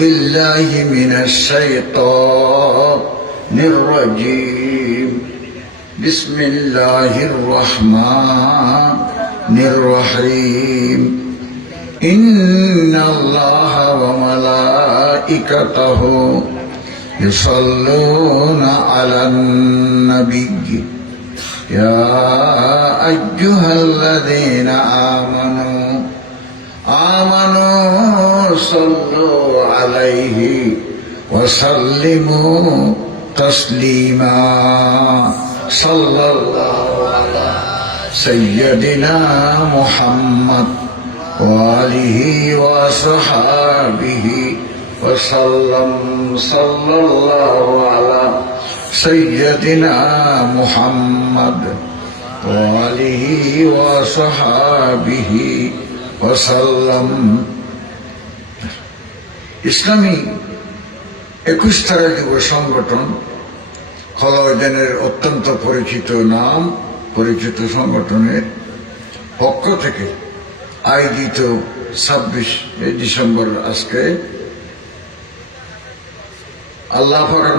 بالله من الشيطان الرجيم بسم الله الرحمن الرحيم إن الله وملائكته يصلون على النبي يا أيها الذين آمنوا صلوا عليه وسلموا تسليما صلى الله على سيدنا محمد وآله وصحابه وسلم صلى الله على سيدنا محمد وآله وصحابه وسلم ইসলামী 21 ধারা যুব সংগঠন খলাউদ্দিনের অত্যন্ত পরিচিত সংগঠনের পক্ষ থেকে আয়োজিত 26 ডিসেম্বর আজকে আল্লাহ পাকের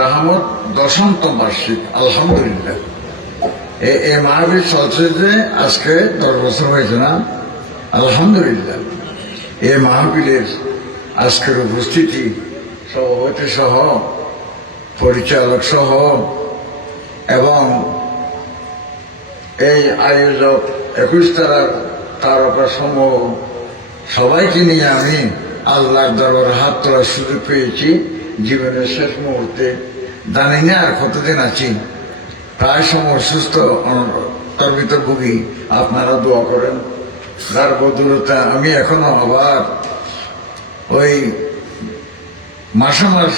রহমত 10তম বার্ষিক আলহামদুলিল্লাহ এই মাহফিল চলছে যে আজকে 10 বছর হয়েছে না আলহামদুলিল্লাহ। এই মাহফিলের আজকের উপস্থিতি সভাপতি সহ পরিচালক সহ এবং এই আয়োজক 21 তারকা সমূহ সবাইকে নিয়ে আমি আল্লাহর দরবারে হাত তোলার সুযোগ পেয়েছি জীবনের শেষ মুহূর্তে। জানি না আর কতদিন আছি, প্রায় সময় সুস্থ তার ভিতর ভুগি। আপনারা দোয়া করেন তার বদৌলতে আমি এখনো আবার ওই মাসে মাস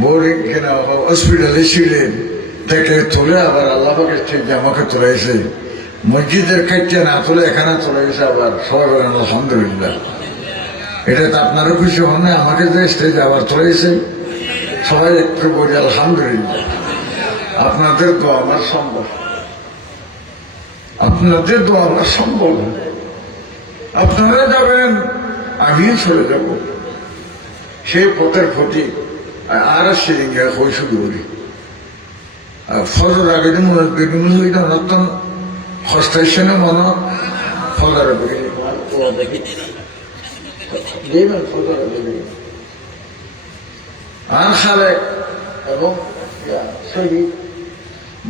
বোর্ডিং কিনা হসপিটালে ছিলেন থেকে তুলে আবার আল্লাহ পাকের থেকে আমাকে তুলেছে, মসজিদের কাছে না তুলে এখানে তুলেছে আবার। সবাই বলেন আলহামদুলিল্লাহ। এটা তো আপনারও খুশি হন না, আমাকে যে স্টেজে আবার তুলেছে সবাই একটু বলি আলহামদুলিল্লাহ। আপনাদের দোয়া আমার সম্ভব, আপনাদের দোয়া আমার সম্ভব। আপনারা যাবেন আমিও চলে যাব, সেই পথের প্রতি আর সেদিনকে হয়ে শুরু করি। ফজর আগে বিভিন্ন নতুন হস্তাইশনে মনে ফজর আর খালেক এবং শহীদ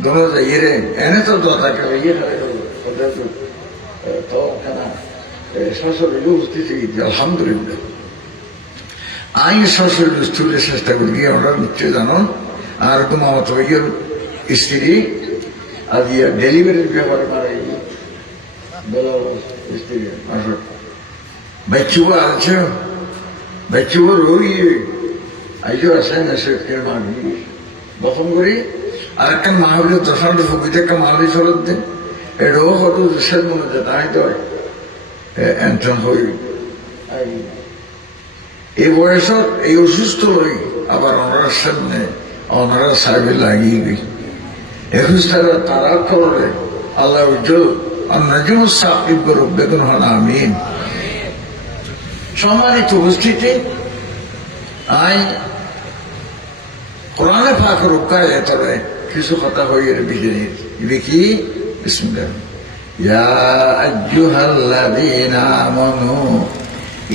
দোনো ইয়ে এনে তো দোয়াকে ইয়ে তো সশরীর উপস্থিতি আলহামদুলিল্লাহ। আমি সশরীর তুলে চেষ্টা করি গিয়ে আমরা নিশ্চয় জানুন। আর তোমার মতো গিয়ে স্ত্রী আজ ডেলিভারির ব্যাপারে মারা স্ত্রী বাচ্চুবা আছে, বাচ্চুবা রইয়ে আইজো আছে না সে মাগি বসম করি। আর একটা মাহবিলের দশাটা সুবিধা একটা মাহবিল চলত দেন এটাও কত দেশের মনে যে তাই তো এন্টন হই এই বয়সত এই অসুস্থ হই আবার ওনার সামনে ওনারা সাহেবে লাগিয়ে গই 21 তারা করে আল্লাহ উজ্জ্বল নজম সাকিব করুক বেগুন হন আমিন। সম্মানিত উপস্থিতি, আই কোরআনে পাকের উক্কায় তবে কিছু কথা হয়ে বিজয়ী দেখি বিসমিল্লাহ। ইয়া আইয়ুহাল্লাযীনা আমানু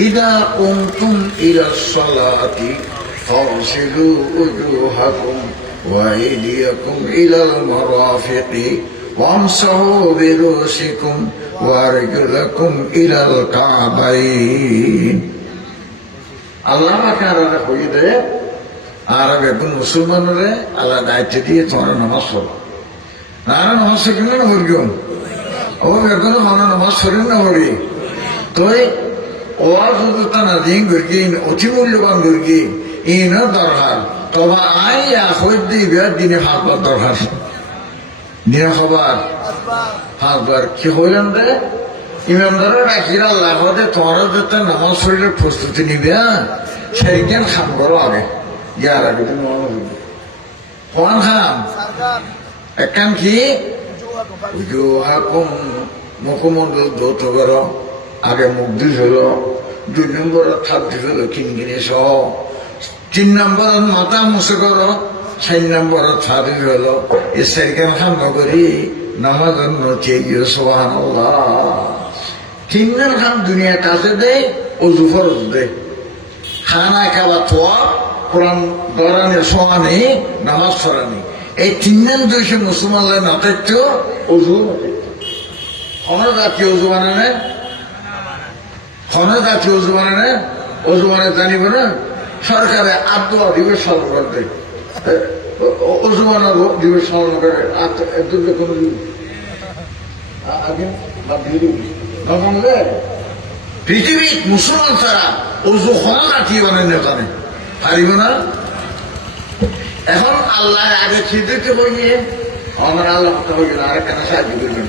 ইযা কুমতুম ইলাস সালাতি ফাগসিলু উজুহাকুম ওয়া আইদিয়াকুম ইলাল মারাফিকি ওয়ামসাহু বিরুসিকুম ওয়া আরজুলাকুম ইলাল কাবাইন। আল্লাহ পাক আরা হয়ে দেয় আর বেগুন মুসলমানরে আল্লাহ দায়িত্ব দিয়ে তোমার নামাজ পড়ো না নামাজ শিখলে না হরি ও বেগুন হন নামাজ শরীর না হরি তই ওয়ার শুধু তা না দিন গর্গি অতি মূল্যবান গর্গি ইন দরকার তবা আই হইত দিবে দিনে 5 বার দরকার দিনে খবর 5 বার কি হইলেন রে ইমামদারের রাখির আল্লাহ হতে তোমার যত নামাজ শরীরের প্রস্তুতি নিবে সেই জ্ঞান খাম করো আগে গ্যারা কিন্তু মনে হইবে কোন খাম একান কি উজুহাকুম মুখমণ্ডল ধৌত করো আগে মুখ ধুই হলো 2 নম্বরত হাত দিল কিনকিনি সহ 3 নম্বরত মাথা মুছে করো 4 নম্বরত হাত দিল এই সাইকেল খান নগরী নামাজের নচে গিয়ে সুবহানাল্লাহ 3 খান দুনিয়া কাছে দেয় অজু ফরজ দেয় খানা খাবার থোয়া কোরআন দরানের সমানে নামাজ পড়ানি এই 3 দেশে মুসলমানরা না থাকতেও অজু না থাকতো কোনো জাতীয় অজু বানানে কোনো জাতীয় অজু বানানে অজু বানায় জানিব না সরকারে আদোয়া দিবস পালন করতে অজু বানাবো দিবস পালন করে দুর্গে কোনো আগে বাদ দিয়ে দিবি পৃথিবীর মুসলমান ছাড়া অজু কোনো জাতীয় বানায় না জানে পারিব না এখন আল্লাহ আগে খিদেরকে বইয়ে আমার আল্লাহ হয়ে গেল আরেকখানে সাহায্য করবেন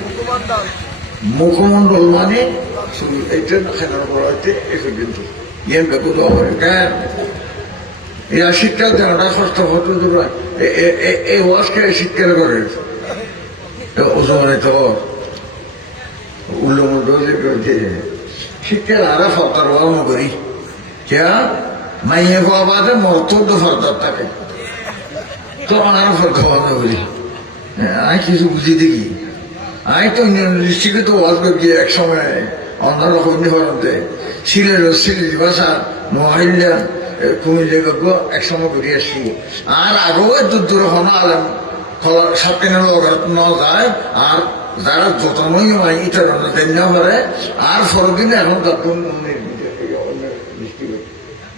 মুখমন্ডল মানে এইটা খেলার বড় হইতে এ পর্যন্ত ইয়ে বেকুদ হবে কেন এরা শিক্ষা দেয় ওটা ষষ্ঠ ভদ্র এই ওয়াজকে শিক্ষার করে ওজনে তো উল্লমুল্ল করেছে শিক্ষার আরা ফতার ওয়াম করি কে মাইয়ে হওয়া বাদে মর্তব্য ফরদার থাকে তখন আরো ফরকা বাধা বলি আমি কিছু বুঝি দেখি আমি তো দৃষ্টিকে তো ওয়াজ করি এক সময় অন্যরকম নিহরণতে সিলেট ভাষা মহিলা কুমিল্লা গল্প এক সময় করে আসছি আর আগেও দূর হনো আলাম সাতদিনের ন যায় আর যারা যতনই হয় ইটার তেমনি পারে আর ফরদিন এখন তখন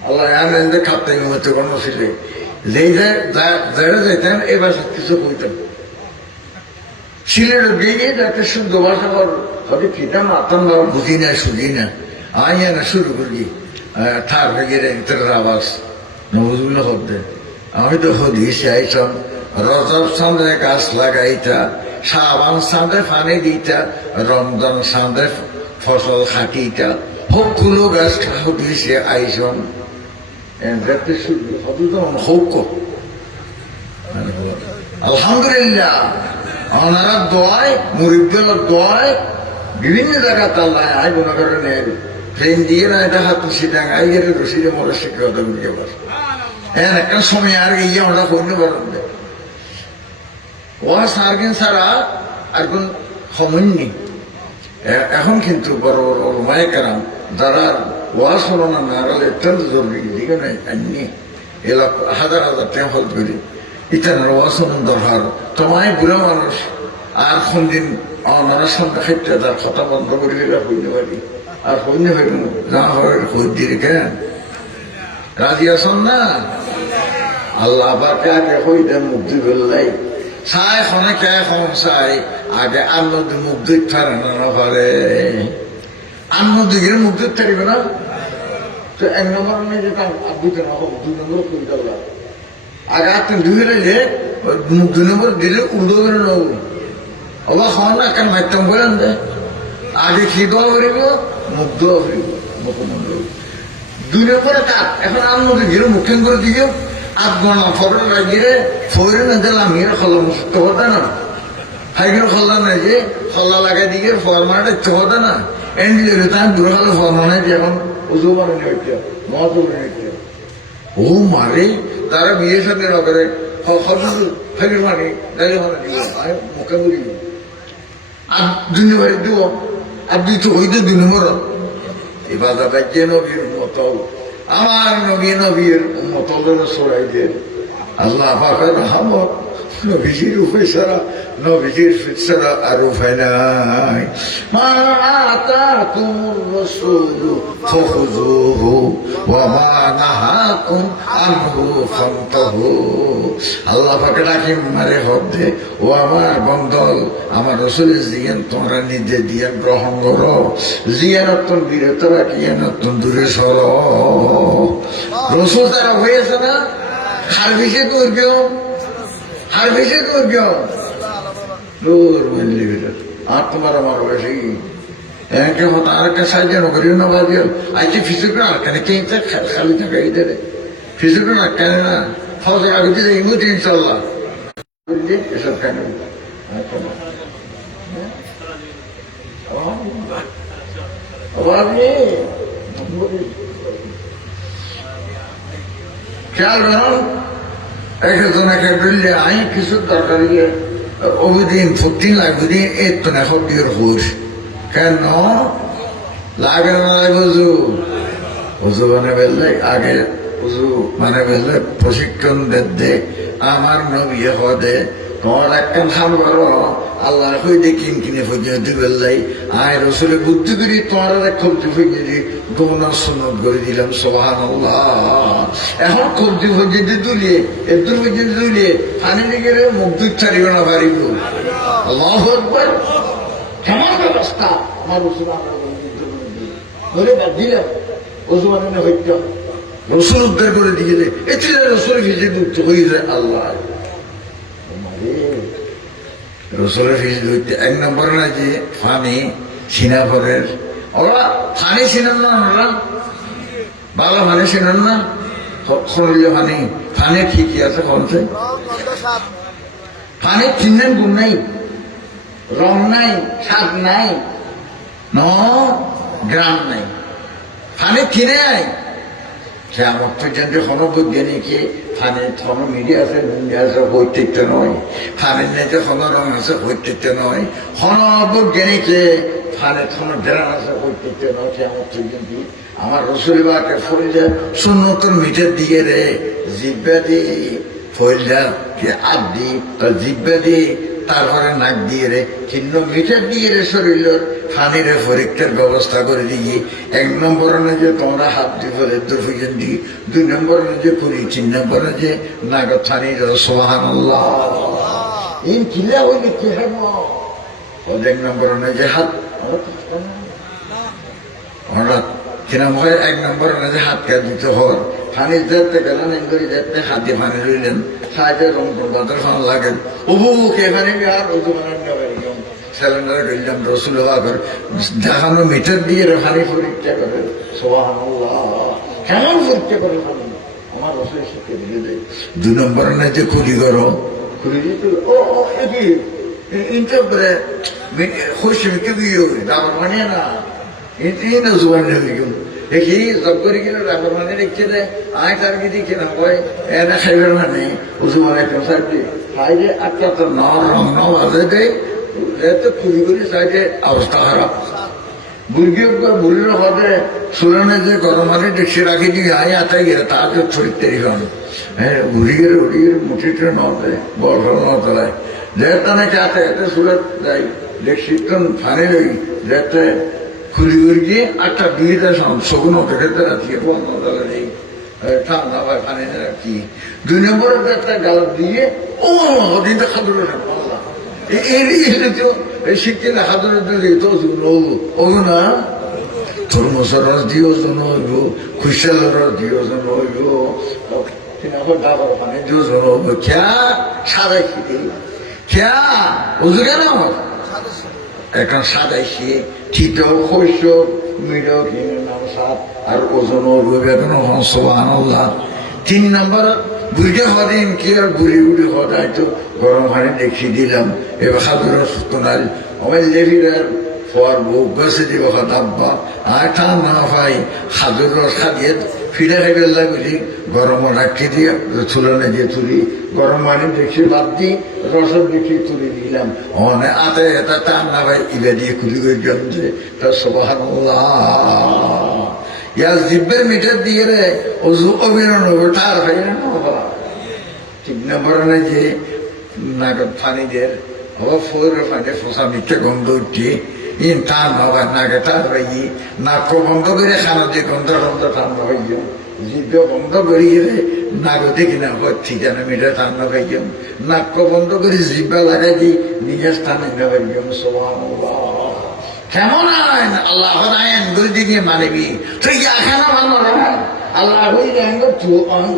আল্লাহ আনন্দে খাপতে মতো কোনো ছিল যারা যেতেন এই ভাষা কিছু কইতেন সিলেট গিয়ে যাতে শুদ্ধ ভাষা হয়তো ফিটা মাতাম বা বুঝি না শুধি না আইয়া না শুরু করি ঠার ভেঙে ইতার আওয়াজ নবজগুলো হতে আমি তো হদিয়েছি আইসম রজব চাঁদে গাছ লাগাইতা শাবান চাঁদে পানি দিতা রমজান চাঁদে ফসল খাটিতা সকলো গাছ হদিয়েছে আইসম যাতে শুরু হতো তখন হোক আলহামদুলিল্লাহ ওনারা দোয়ায় মুরিব্বের দোয়ায় বিভিন্ন জায়গায় তাল্লাহ আই মনে করে নেয় ট্রেন দিয়ে না এটা হাত সিটাং আই গেলে রসিদে মরে শিক্ষকতা বুঝিয়ে পার হ্যাঁ একটা সময় আর গিয়ে আমরা করতে পারেন ওয়া সার্গেন ছাড়া আর কোন সময় নেই এখন কিন্তু বড় বড় মায়ে কারাম যারা ওয়া শোনো না নাগালে অত্যন্ত জরুরি দিকে নাই আনি এলাকা হাজার হাজার টাকা হল করি ইতানের ওয়া শোনো দরকার তোমায় বুড়ো মানুষ আর কোন দিন অনার সঙ্গে ক্ষেত্রে তার কথা বন্ধ করে দিলে হইতে পারি আর হইনি হইব যা হয় হই দিয়ে কেন রাজি আসন না আল্লাহ পাকে আগে হইতে মুক্তি বললাই চাই খনে কে খন চাই আগে আন্নদ মুখ দুই থারে না পারে আন্নদ দিকে মুখ দুই থাকবে না তো 1 নম্বর নেই যে দুইটা না হোক 2 নম্বর কই গেল আগে আপনি দুই যে মুখ 2 নম্বর দিলে উল্টো করে নেব অবা খন না কেন মাধ্যম বলেন দে আগে কি দোয়া করিব মুখ দোয়া করিব মুখমন্ডল 2 নম্বরে কাজ এখন আন্নদ দিকে মুখেন করে দিও আধগণা ফটো লাগিয়ে ফইরে না দিলাম মেয়েরা খোলা মুক্ত হতে না হাইগুলো খোলা না যে খোলা লাগাই দিকে ফরমাটা চোখতে না এন্ডিলে তার দূরে খালে ফরমানে যে এখন উজু বানানি হইতে মহাজু বানানি ও মারে তারা বিয়ে সাথে না করে ফের মানে গাড়ি মানে দিব মুখে বলি আর 2 নম্বর দিব আর 2 তো হইতে 2 নম্বর এবার যে নবীর মতো আমার নবীর মতলের সরাই দেন আল্লাহ পাকের রহমত নবীজির উপায় ছাড়া নবীজির ছাড়া আর উপায় নাই মা আতাকুমুর রাসূলু ফাখুযুহু ওয়া মা নাহাকুম আনহু ফান্তাহু আল্লাহ পাকে ডাকি মারে হদে ও আমার বন্ধল আমার রাসূলের জিয়ান তোমরা নিজে দিয়ে গ্রহণ করো জিয়ানত বিরত রাখিয়া নতুন দূরে সরো রাসূল তারা হয়েছে না হারবিসে তোর কেউ হারবিসে তোর কেউ দূর বললি আর তোমার আমার বেশি একে হতো আর একটা সাহায্য করিও না বাজিও আজকে ফিজিক্যাল আর কেন কে খালি থাকা এই ফিজিক্যাল আর কেন না ফসল আগে দিলে ইমুতি ইনশাল্লাহ এসব কেন অভাব নেই খেয়াল করুন একজন একে বললে আমি কিছু দরকার গিয়ে অভিদিন 14 লাগবে দিন এর তো না সত্যির হুশ কেন লাগে না লাগে উজু মানে বললে আগে উজু মানে বললে প্রশিক্ষণ দে আমার নবী হদে তোমার একখান খান করো আল্লাহ হয়ে দেখিন কিনে পর্যন্ত বললাই আয় রসুলের বুদ্ধি করি তোমার এক কবজি পর্যন্ত তোমার সুন্নত করে দিলাম সুবহানাল্লাহ। এখন কবজি পর্যন্ত দুলিয়ে এদুর পর্যন্ত দুলিয়ে পানি লেগে মুখ দুধ ছাড়িব না পারিব আল্লাহু আকবার। কেমন ব্যবস্থা আমার রসুল ধরে বাদ দিলাম ওজু মানে হইত রসুল উদ্ধার করে দিয়ে দেয় এতে রসুল ভিজে দুধ হয়ে যায় আল্লাহ রসুলের ফিজ ধরতে 1 নম্বর না যে ফানি সিনাফরের ওরা ফানি চিনেন না ওরা ভালো ফানি চিনেন না খরলীয় ফানি ফানি ঠিকই আছে কমছে ফানি চিনেন গুণ নাই রং নাই স্বাদ নাই ন গ্রাম নাই ফানি কিনে আয় সে আমার পর্যন্ত কোনো বৈজ্ঞানিকে ফানির কোনো মিডিয়া আছে হইতে নয় ফানির নেতে কোনো রং আছে হইতে নয় কোনো বৈজ্ঞানিকে ফানের কোনো গ্রাম আছে হইতে নয় সে আমার পর্যন্ত আমার রসুলবাকে ফরিদা সুন্নতর মিটার দিয়ে রে জিব্বা দিয়ে ফরিদা আদ দি জিব্বা দিয়ে তারপরে নাক দিয়ে রে চিহ্ন মিটার দিয়ে রে শরীরের ফানির পরীক্ষার ব্যবস্থা করে দিয়ে 1 নম্বর যে তোমরা হাত দিয়ে ফলে দুর্ভিজন দিই 2 নম্বর যে করি 3 নম্বর যে নাগত ফানির সুবহানাল্লাহ এই কিলা হইলে কি হবো 1 নম্বর যে হাত হঠাৎ কিনা হয় 1 নম্বর যে হাত কা দিতে হর ফানির যাতে গেলেন এগুলি যাতে হাত দিয়ে ফানি রইলেন সাহায্যে রং বাদর খান লাগেন কে ফানি আর ওজু বানান সিলিন্ডার গেলাম রসুল হওয়ার দেখানো মিটার দিয়ে ফানি পরীক্ষা করে সুবহানাল্লাহ কেমন পরীক্ষা করে ফানি আমার রসুলের শিখে দিয়ে দেয় 2 নম্বর না যে খুলি করো খুলি দিতে ও কি ইন্টারপ্রে খুশি কে দিও দাবার মানে না এই না জোয়ান হয়ে গেল দেখি জব করে গেলে দাবার মানে দেখছে যে আয় তার কি দেখি না হয় এরা খাইবার মানে উজু মানে সাইডে খাইলে একটা তো রং বাজে দেয় এত খুলি করি সাইডে অবস্থা খারাপ বুড়ি বুড়ির হতে সুরানে যে গরম মানে দেখছে রাখি দিয়ে আয় আতাই গেলে তার যে ছড়িতে হন হ্যাঁ ঘুরি গেলে মুঠিটা নয় বড় নতলায় যেতানে চাতে এতে সুরাত যাই দেখছি ফানে রই যেতে খুলি করে গিয়ে একটা বিয়েটা শগুন খেতে রাখি এবং নেই ঠান্ডা হয় ফানে রাখি 2 নম্বরের একটা গালাপ দিয়ে ও দিনটা খাদুর শিখতে হাজার ওগো না থরমসের রস দিয়ে ওজন হইব খুশালের রস দিয়ে ওজন হইব ডাবার পানি দিয়ে ওজন হইব খেয়া সাদাই খেতে খেয়া ওজু কেন এখন সাদাই খেয়ে ঠিত শস্য মিডো কিনে নাম সাত আর ওজন হইব এখন সুবহানাল্লাহ 3 নম্বর বুড়িটা হদিন কি আর বুড়ি বুড়ি হদায় তো গরম পানি দেখিয়ে দিলাম এবার খাদুর সুস্থ নাই আমার লেভিরার ফর বুক গাছে দিব দাব্বা আর ঠান না ভাই খাদুর রস খাদিয়ে ফিরে খাইবে লাগলি গরম রাখি দিয়ে চুলানে দিয়ে তুলি গরম পানি দেখিয়ে বাদ দিই রসম দেখিয়ে তুলে দিলাম অনে আতে এটা টান না ভাই ইবে দিয়ে খুলি করে জমছে তা সুবহানাল্লাহ ইয়ার জিব্বের মিটার দিয়ে রে ওজু অভিনন হবে তার হয় না 3 নম্বর যে নাগত ফানিদের হবা ফোরের পানি ফোসা মিঠে গন্ধ উঠে ইন টান হবা নাগে তার হয়ে নাক বন্ধ করে খানা দিয়ে গন্ধ ঠান্ডা হয়ে যাও জিব্বে বন্ধ করি গেলে নাগতে কিনা হচ্ছে যেন মিঠে ঠান্ডা হয়ে যাও নাক বন্ধ করে জিব্বা লাগাই দিই নিজের স্থানে হয়ে যাও সুবহানাল্লাহ কেমন আইন আল্লাহ আইন করে দিয়ে মানবি তুই এখানে মানো না আল্লাহ হয়ে যায় অঙ্গ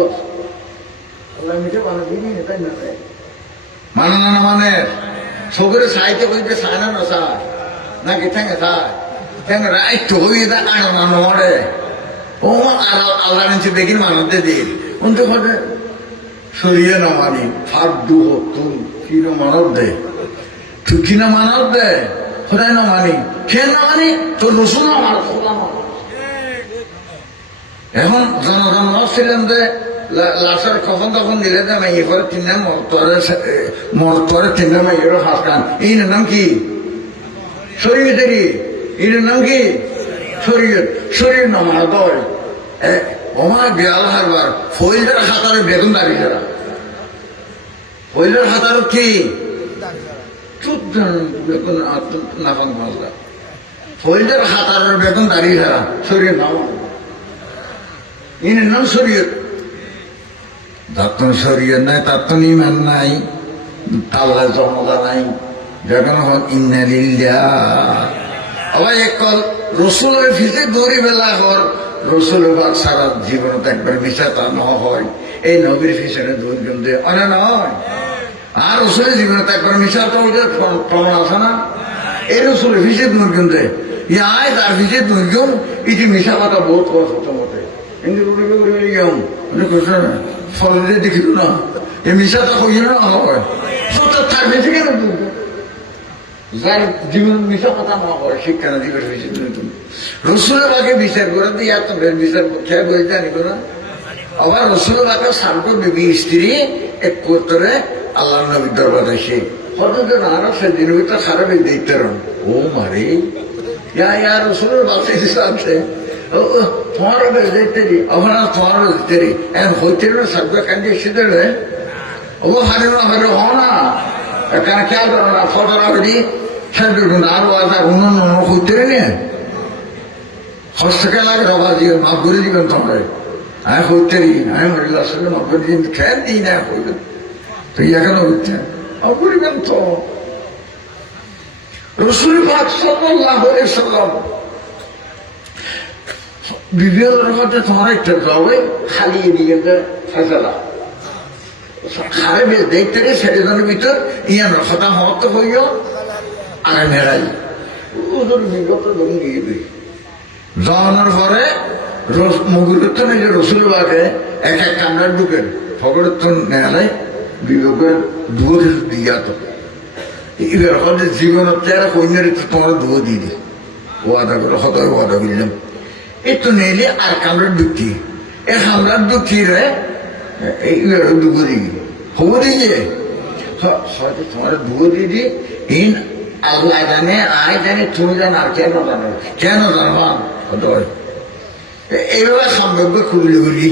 আল্লাহ মিঠে মানবি তাই না মানে না মানে সগরে সাইতে কইতে সানা না সা নাকি ঠেঙ্গে সায় ঠেঙ্গে রাইট হয়ে দা আনো না নড়ে ও আল্লাহ নিচে দেখি মানতে দিন অন্ত ঘটে সরিয়ে না মানি ফাঁদু হতুন কিনো মানব দে তুই কিনা মানব দে খোদাই না মানি খেয়ে না মানি তোর রসুন না মানো এখন জনগণ ছিলেন যে লাশের কখন তখন দিলে যে মাই করে তিনটা মরতরে তিনটা মাইয়েরও হাত কান এই নাম কি শরীয়তেরই এর নাম কি শরীয়ত শরীর নমা দয় ওমা বেয়াল হারবার ফইলের হাতারে বেগুন দাঁড়িয়ে যারা ফইলের হাতার কি চোদ্দ বেগুন নাফান মালদা ফইলের হাতার বেগুন দাঁড়িয়ে যারা শরীর নামা এর নাম শরীয়ত তার তো শরীয়ত নাই তার তো ইমান নাই আল্লাহ জমা নাই যখন হন ইন্নালিল্লাহ আবার এক কল রসুলের ফিসে দৌড়ি বেলা হর রসুল সারা জীবনত একবার মিশা তা ন হয় এই নবীর ফিসনে দৌড় কিন্তু অনে নয় আর রসুলের জীবনত একবার মিশা তো প্রমাণ আছে না এই রসুলের ফিসে দৌড় কিন্তু আয় তার ফিসে দৌড় গেম এটি মিশা কথা বহুত কথা মতে কিন্তু উড়িবে উড়িবে গেম ফলে দেখিল না এই মিশা তা হইল না হয় সত্য তার বেশি কেন দৌড় যার জীবন মিশা কথা না হয় শিক্ষা না দিবে রসুলের আগে বিচার করে দিয়ে তোমার বিচার খেয়ে বই জানিব না আবার রসুলের আগে সার্ক বিবি স্ত্রী এক করে আল্লাহ নবীর দরবার এসে হঠাৎ আরো সেদিনের ভিতরে সারা বেশ দেখতে ও মারে ইয়া রসুলের বাসায় আছে তোমারও বেশ দেখতে দি ওখানে তোমারও দেখতে রি এখন হইতে না সার্ক কান্দি এসে ও হারে না হারে হ না কেন খেয়াল করো না ফটোরা হইলি আরো আধা অন্যান্য হইতে নিয়ে হস্তকে লাগে রবা দিয়ে মাফ করে দিবেন তোমার আমি হইতে আমি মরিল আসলে মাফ করে দিন খেয়াল দিই না হইল তো এখনো হইতে করিবেন তো রসুল পাক সাল্লাল্লাহু আলাইহি সাল্লাম বিভিন্ন রকমের তোমার একটা যাবে খালি এদিকে ফেসলা খারে বেশ দেখতে রে সেজনের ভিতর ইয়ান কথা মত হইল আগে মেরাই ওদের বিগত গিয়ে যাওয়ানোর পরে মুগুরুত্তন এই যে রসুল বাগে এক এক কামড়ার ঢুকেন ফগরুত্তন নেয়ালে বিবেকের দুয়ো কিছু দিয়া তো এবার হচ্ছে জীবনের তেরা কন্যার তোমার দুয়ো দিয়ে দি ওয়াদা করে হতায় ওয়াদা করলাম এই তো নেলে আর কামড়ার ঢুকি এই কামড়ার ঢুকি রে এইবার দুগো দিই হবো দিয়ে হয়তো তোমার দুগো দিয়ে দি ইন আল্লাহ জানে আয় জানে তুমি জানো আর কেন জানো জানো এইভাবে সম্ভাব্য খুবলি করি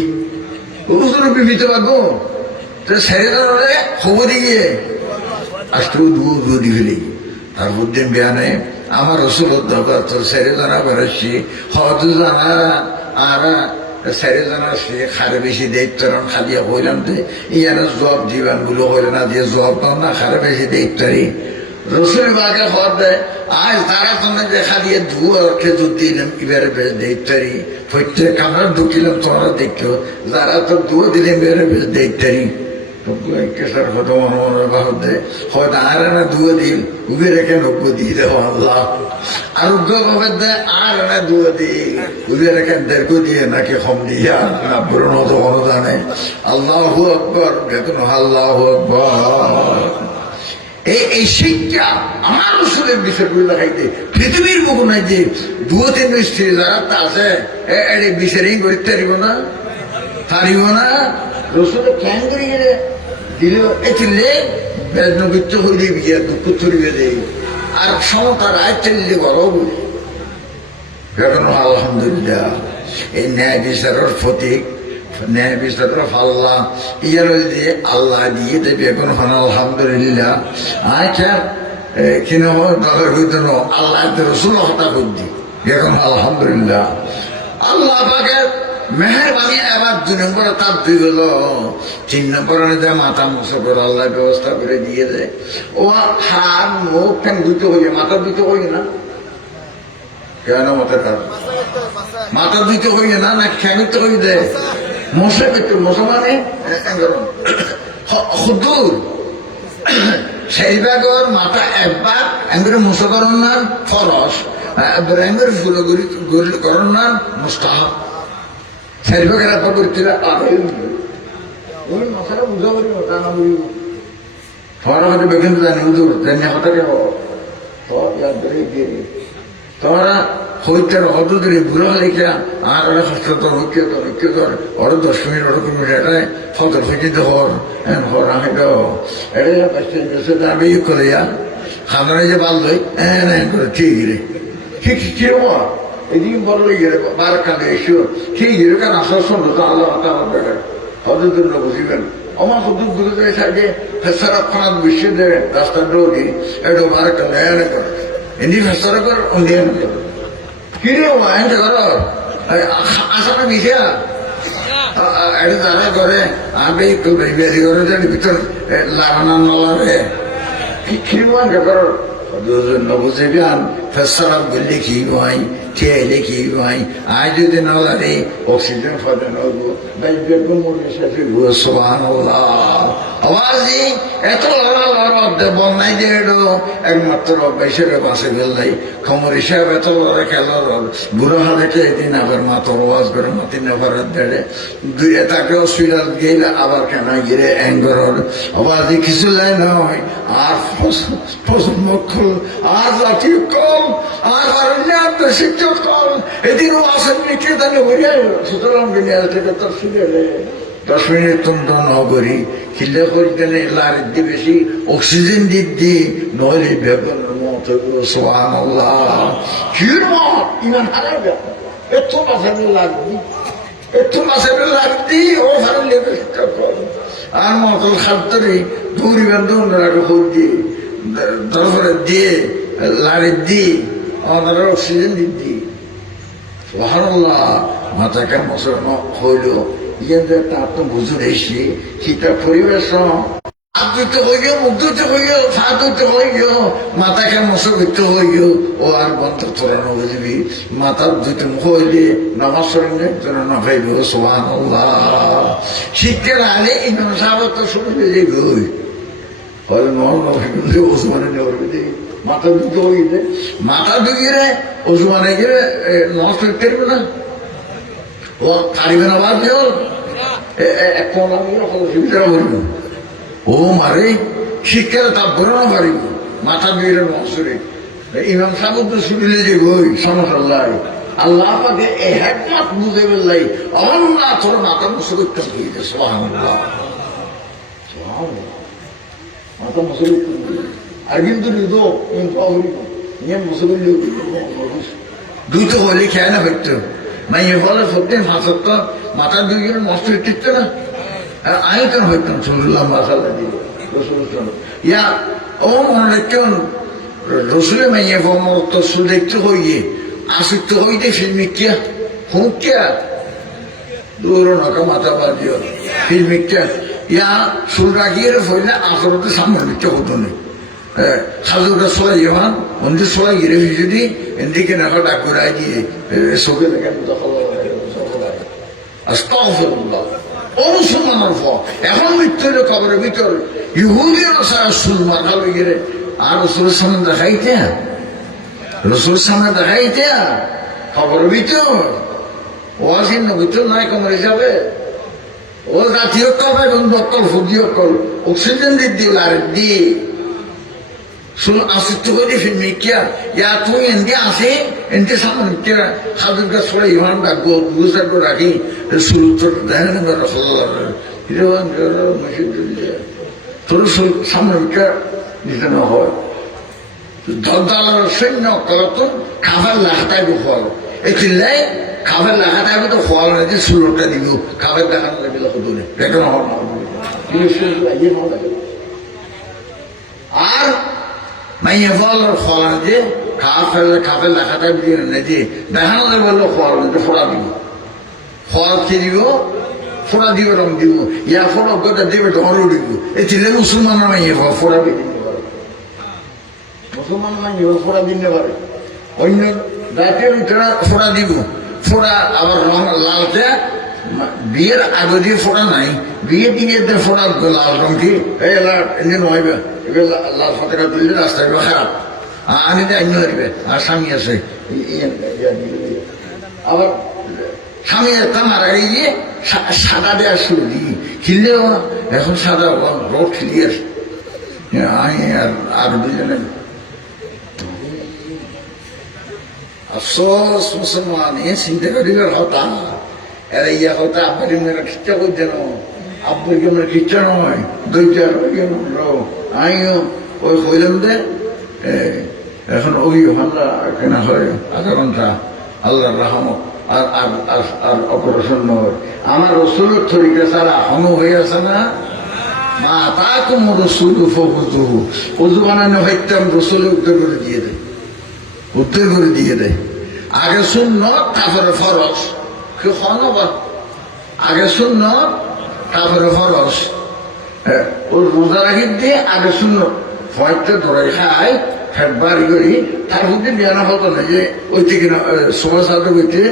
ওগুলো বিবিত পাবো তো ছেড়ে ধরে খবর দিয়ে আজকেও দুধ দিয়ে ফেলি তারপর দিন বেয়ানে আমার রসুল দরকার তোর ছেড়ে জানা বেরোচ্ছি হয়তো জানা আর ছেড়ে জানা সে খারে বেশি দায়িত্ব খালিয়া হইলাম তো ইয়ানো জব জীবনগুলো হইলে না দিয়ে জব না খারে বেশি দায়িত্বারি রসুল বাগে হওয়ার দেয় আজ তারা তোমার দেখা দিয়ে ধুয়ে খেজুর দিলাম এবারে বেশ দেখতারি প্রত্যেক কামড় ঢুকিলাম তোমরা দেখতো যারা তো ধুয়ে দিলাম এবারে বেশ দেখতারি কেসার কথা মনে মনে ভাব দেয় হয়তো আর না ধুয়ে দিল উবে রেখে নব্য দিয়ে দেবো আল্লাহ আর ভাবে দেয় আর না ধুয়ে দিই উবে রেখে দেড় দিয়ে নাকি কম দিয়া না পুরনো তো কোনো জানে আল্লাহ আকবর বেতন আল্লাহ আকবর এই শিক্ষা আমার রসুলের বিষয়গুলো দেখাইতে পৃথিবীর বুকু নাই যে দুয়ো তিন স্ত্রী যারা তা আছে বিচারিং করতে পারিব না রসুলের ক্যান করে গেলে দিল এলে বেদনবিত্ত হইলে বিয়ে দুঃখ তরিবে দেয় আর সমতা রায় চললে বড় বলি এখন আলহামদুলিল্লাহ এই ন্যায় বিচারের প্রতীক ন্যায় বিচারের ফাল্লা ইয়ার দিয়ে আল্লাহ দিয়ে দেবে এখন হন আলহামদুলিল্লাহ আচ্ছা কিনে দলের হইতে আল্লাহ রসুল হতা করছি এখন আলহামদুলিল্লাহ আল্লাহ পাকে মেহরবানি এবার 2 নম্বরে তাপ দিয়ে গেল 3 নম্বরে দেয় মাথা মুছে করে আল্লাহ ব্যবস্থা করে দিয়ে দেয় ও হাত মুখ ফ্যান ধুতে হয়ে মাথা ধুতে হই না কেন মাথা ধুতে হই না না খেমিতে হই দেয় মশা পেতে মশা মানে খুদুর সেই ব্যাগর মাথা একবার এমনি মুছে করেন না ফরস এমনি গুলো করেন না মুস্তাহাব সেই ব্যাগের একবার করছিল ওই মশাটা বুঝা করি তা না বুঝব তোমার হয়তো বেগুন জানি হুজুর জানি হঠাৎ তোমারা হইতার হদুদের বুড়ো লেখা আর ওরা হস্তর ঐক্যতর ওরা 10 মিনিট ওরকম এটাই ফতর ফেকিতে হর হর আমি তো এটা আমি করে খানারে যে বাল্লই করে ঠিক রে ঠিক কিরম এদিন বড় লেগে বার কালে এসো ঠিক রে কারণ আসার সঙ্গে তো আল্লাহ বেটার হদুদের বুঝিবেন আমার হদুদ দূরে সাইডে ফেসারা খানাত বিশ্বে দেয় রাস্তার রোগী এটা বার কালে করে এমনি ফেসারা কর অন্য কিরে আইনটা করো আসাটা মিশা এটা যারা করে আমি একটু বেরি করে জানি ভিতর লাগানো নলারে কিরমানটা করো নবুঝিবান ফেসারাত বললে কি ভাই খেলে কি ভাই আজ যদি নলারে অক্সিজেন ফলে নবো বেগম মুরের সাথে সুবহানাল্লাহ আওয়াজি এত লড়া বন্যায় যে এডো একমাত্র বেশিরে বাসে গেলাই খমর হিসাব এত লড়া খেলো বুড়ো হালেকে এদিন আবার মাতর ওয়াজ করে মাতিন ভারত দেড়ে দুই তাকে হসপিটাল গেলে আবার কেন গিরে অ্যাঙ্গর আওয়াজি কিছু লাই নয় আর মক্ষল আর জাতীয় কম আর অন্যান্য শিক্ষক কম এদিনও আসেন নিচে তাহলে বলিয়া সুতরাং দুনিয়া থেকে তোর শুনে 10 মিনিট তোমরা নগরী খিল্লা করতে লারের দিয়ে বেশি অক্সিজেন দিদি নইলে বেগুনের মত সুবহানাল্লাহ কির মত ইমান হারাবে এত মাসাবে লাগদি ও ভালো লেগে আর মতল খাদ্যরে দৌড়ি বান্ধব দিয়ে দরবারে দিয়ে লারের দিয়ে আমাদের অক্সিজেন দিদি সুবহানাল্লাহ মাথাকে মশান হইল ইয়েদের তার তো বুঝে এসে সেটা পরিবেশ আদতে হইও মুগ্ধতে হইও ফাদতে হইও মাথাকে মশা করতে হইও ও আর বন্ধ তোরানো বুঝবি মাথার দুটো মুখ হইলে নামাজ সরিনে তোরা না ভাইব সুবহানাল্লাহ শিখতে আলে ইমাম সাহেব তো শুরু হয়ে যাবে ওই হলে নহলে ওসমানে নেওয়ার মাথা দুটো হইলে মাথা দুগিরে ওসমানে গিয়ে নষ্ট করতে পারবে না ও পারিবে না বাদ দেওয়ার এখন আমি সুবিধা বলব ও মারে শিক্ষার তাপ ভরে না পারিব মাথা দিয়ে মশরে ইমাম সাহেব তো শুনিলে যে বই সমস্যা আল্লাহ পাকে একমাত বুঝে বেলাই অন্যা তোর মাথা মশে করতে হইতে সুবহানাল্লাহ মাথা মশে আর কিন্তু দুটো হলে খেয়ে না হইতো মাইয়ে বলে সত্যি হাসত মাথা দুই নষ্ট হইতে না আমি কেন হইতাম শুনলাম মাসালা দিয়ে রসুল ইয়া ও মনে কেন রসুলে মাইয়ে মত সুদেখতে হইয়ে আসিতে হইতে ফিল্মিকিয়া হুঁকিয়া দূর নকা মাথা বাদিও ফিল্মিকিয়া ইয়া সুর রাখিয়ে হইলে আসরতে সামনে দিতে হতো না সাজুটা সবাই যেমন মন্দির সবাই গিরে যদি এদিকে নাকা ডাক করে দিয়ে চোখে দেখেন মুসলমানের ফল এখন মৃত্যুর খবরের ভিতর ইহুদি সুর মাথা লই গেলে আর রসুলের সামনে দেখাইতে খবরের ভিতর ও আসেন ভিতর নাই কমর হিসাবে ও জাতীয় কল এবং দক্কল ফুদিও কল অক্সিজেন দিল আর দিয়ে আসিতে হইলে ফিল্মিকিয়া ইয়া তুই এনকে আসে এনকে সামনে হাজুর গাছ ছড়া ইমান ডাকবো গুজরাট রাখি শুরু তোর দেখেন তোর সামনে দিতে না হয় দলদালের সৈন্য কলতন খাবার লাখাটাইব ফল এই চিল্লাই খাবার লাখাটাইব তো ফল নাকি সুরটা দিব খাবার দেখানো লাগলে হতুনে দেখেন হওয়ার আর মাইয়ে ফল ফল যে খাবার লাখাটাইব দিয়ে নাকি দেখানো যাবে বললো ফল ফোড়া দিব ফল কি দিব ফোড়া দিব রং দিব ইয়া ফোড়া গোটা দেবে ঢরও দিব এই চিল্লে মুসলমানের মাইয়ে ফোড়া দিতে পারে মুসলমান মাইয়ে ফোড়া দিতে পারে অন্য জাতীয় ফোড়া দিব ফোড়া আবার রং লালটা বিয়ের আগে দিয়ে ফোড়া নাই বিয়ে দিয়ে ফোড়া লাল রং কি এই লাল এমনি নয় লাল ফাতেকা তুললে রাস্তাগুলো খারাপ আনি দিয়ে অন্য হারিবে আর স্বামী আছে আবার স্বামী একটা মারা গিয়ে সাদা দেওয়ার শুরু দিয়ে খিললেও না এখন সাদা রোড ক্লিয়ার আমি আর দুজনে আফসোস মুসলমান এ চিন্তা করিবার হতা এরা ইয়া হতা আব্বারি মেয়েরা খিচ্চা করছে না আব্বাকে মেয়েরা খিচ্চা নয় দৈচার আমিও ওই হইলাম দে এখন ওই হামলা কেনা হয় আধা ঘন্টা আল্লাহর রহমত আর আর আর আর অপারেশন নয় আমার রসুলের তরিকা ছাড়া এখনো হয়ে আছে না মা তা কুম রসুল ফবুজুহু ওযু বানানো হইতাম রসুলে উত্তর করে দিয়ে দেয় উত্তর করে দিয়ে দেয় আগে সুন্নত তারপরে ফরজ কেউ খাওয়ানো আগে সুন্নত তারপরে ফরজ ওর রোজা রাখি দিয়ে আগে সুন্নত ফয়তে ধরে খায় ফ্যাট বাড়ি করি তার মধ্যে নেওয়া হতো না যে ওই থেকে সময় সাথে বইতে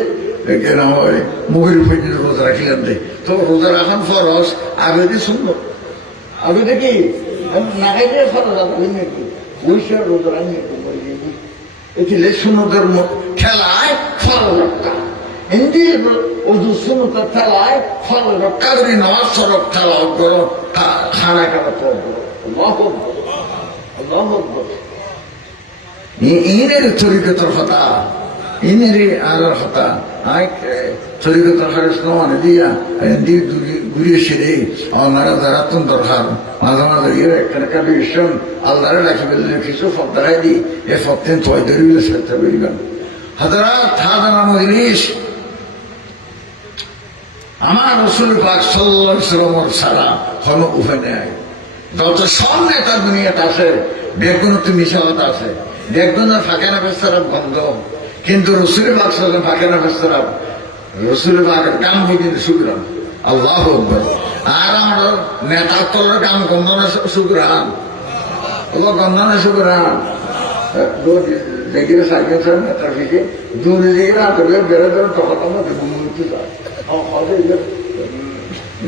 কেনা হয় মুখের পর্যন্ত রোজা রাখিলাম দে তো রোজা রাখান ফরজ আগে দিয়ে সুন্নত আগে দেখি না খাইতে ফরজ আগে নাকি ওইসব রোজা রাখি এটি সুন্নতের খেলায় ফল রক্ষা হিন্দি ওজু সুন্নতের খেলায় ফল রক্ষা করি নামাজ সড়ক খেলাও করো খানা খেলা করবো ইনের চরিত্রের কথা ইনেরই আর কথা চরিত্রের হারে মানে দিয়া ঘুরিয়ে সেরে আমার যারা তুমি দরকার মাঝে মাঝে একটা বিষণ আল্লাহরে রাখি বললে কিছু ফত দেখাই দি এ ফতেন তয় ধরিলে চেষ্টা করিবেন হাজারা থানা মজলিস আমার রসুল পাক সাল্লাল্লাহু আলাইহি ওয়াসাল্লাম ছাড়া কোনো উপায় নেই যত সব নেতা দুনিয়াতে আছে বেগুন তো মিশা কথা আছে বেগুনের ফাঁকেনা ফেসারাপ বন্ধ কিন্তু রসুল পাক সাল্লাল্লাহু ফাঁকেনা ফেসারাপ রসুল পাকের কাম কিন্তু শুকরান আল্লাহু আকবার আর আমার নেতার তলের কাম গন্ধনা শুকরান ওগুলো গন্ধনা শুকরান দেখে সাইকেল নেতার দিকে দূরে দিকে না করলে বেড়ে বেড়ে তখন আমাদের ঘুমতে যায়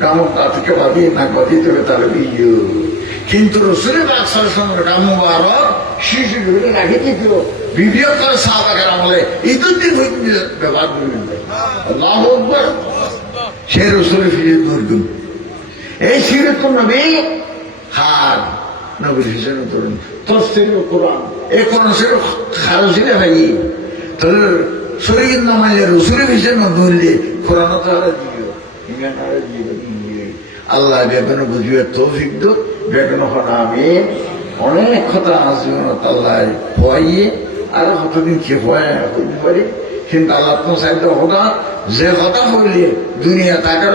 গামক তা থেকে ভাবি না গতি থেকে তার বিজু কিন্তু রসুলের বাদশার সঙ্গে গাম মুবারক শিশু ধরে রাখি দিত ভিডিও করে সাহাবাকের আমলে ঈদের দিন ব্যবহার করবেন আল্লাহু আকবার সে রসুলের ফিরে ধরবেন এই সিরাত নবী হার নবীর হিসেবে ধরুন তফসির কোরআন এই কোরআন সেটা খারজিলে ভাই তোর শরীর নামাইলে রসুলের হিসেবে ধরলে কোরআন তো হারা দিও ইমান হারা দিও আল্লাহ বেগুনো বুঝিয়ে তৌফিক দো বেগুনো হনা আমি অনেক কথা আসবে আল্লাহ হওয়াইয়ে আর কতদিন কে হওয়াই করতে পারি কিন্তু আল্লাহ তো চাইতে হঠাৎ যে কথা হইলে দুনিয়া তাকার